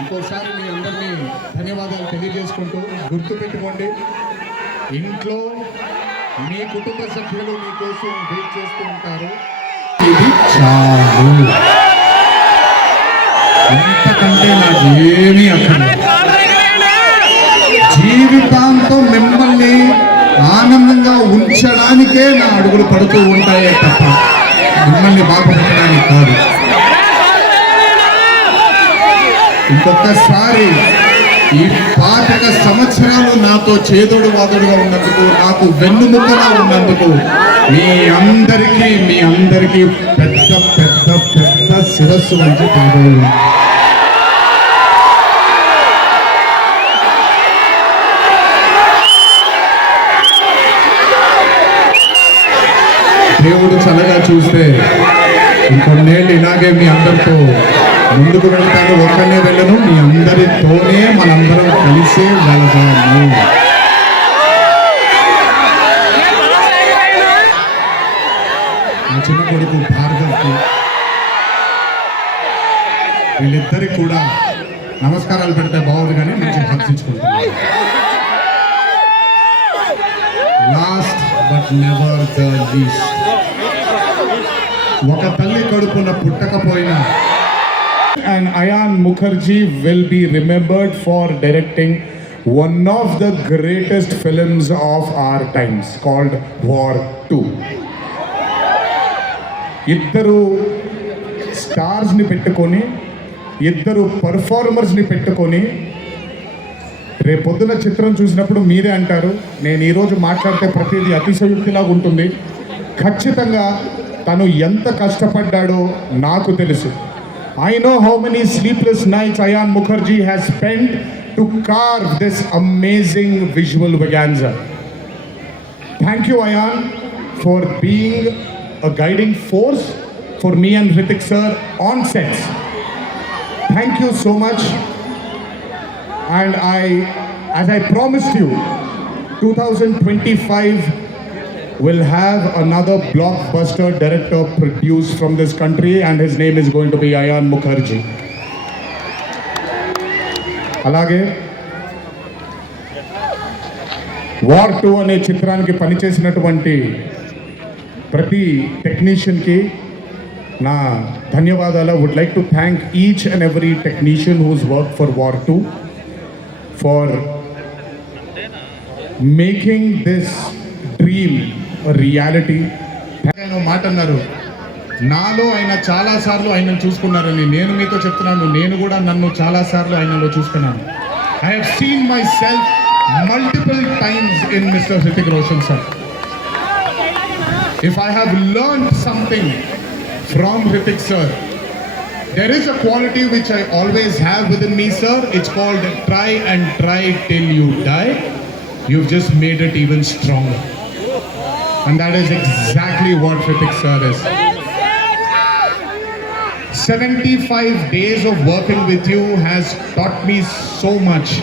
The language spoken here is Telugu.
ఇంకోసారి మీ అందరినీ ధన్యవాదాలు తెలియజేసుకుంటూ గుర్తుపెట్టుకోండి. ఇంట్లో మీ కుటుంబ సభ్యులు మీకోసం వెయిట్ చేస్తూ ఉంటారు. ఇది చాలు ఇంతకంటే నాకు ఏమీ అక్కర్లేదు. జీవితాంతం మిమ్మల్ని ఆనందంగా ఉంచడానికే నా అడుగులు పడుతూ ఉంటాయే తప్ప మిమ్మల్ని బాధపెట్టడానికి కాదు. ఇంకొకసారి ఈ పాతిక సంవత్సరాలు నాతో చేదోడు వాదోడుగా ఉన్నందుకు నాకు వెన్నుముక్కగా ఉన్నందుకు మీ అందరికీ మీ అందరికీ పెద్ద పెద్ద పెద్ద శిరస్సు వంచి పాదాలు. దేవుడు చల్లగా చూస్తే ఇంకొన్నేళ్ళు ఇలాగే మీ అందరితో ముందుకు వెళ్తాను ఒక్కనే వెళ్ళను మీ అందరితోనే మనందరం కలిసే వెళదాము. నా చిన్న కొడుకు భార్గవ్కి వీళ్ళిద్దరికి కూడా నమస్కారాలు పెడితే బాగుంది కానీ మంచి హర్షించుకుంటాను last but never the least ఒక తల్లి కడుపున పుట్టకపోయినా and Ayan Mukherjee will be remembered for directing one of the greatest films of our times called War 2. ఇద్దరు స్టార్స్ని పెట్టుకొని ఇద్దరు పర్ఫార్మర్స్ని పెట్టుకొని రేపొద్దున చిత్రం చూసినప్పుడు మీరే అంటారు నేను ఈరోజు మాట్లాడితే ప్రతిదీ అతిశయుక్తిలాగా ఉంటుంది ఖచ్చితంగా తను ఎంత కష్టపడ్డాడో నాకు తెలుసు I know how many sleepless nights Ayan Mukherjee has spent to carve this amazing visual vaganza. Thank you, Ayan, for being a guiding force for me and Ritik sir on sets. Thank you so much. And I, as I promised you, 2025 will have another blockbuster director produced from this country, and his name is going to be Ayan Mukherjee. అలాగే వార్ టూ అనే చిత్రానికి పనిచేసినటువంటి ప్రతి టెక్నీషియన్కి నా ధన్యవాదాలు would like to thank each and every technician whose work for War two for making this dream reality. మాట అన్నారు నాలో ఆయన చాలా చాలాసార్లు ఆయనను చూసుకున్నారని నేను మీతో చెప్తున్నాను. నేను కూడా నన్ను చాలా సార్లు ఆయనలో చూసుకున్నాను. I have seen my self multiple times in mister Hrithik Roshan sir if I have learn something from Hrithik sir there is a quality which I always have with in me sir it's called try and try till you die you just made it even stronger And that is exactly what Hrithik sir is. 75 days of working with you has taught me so much.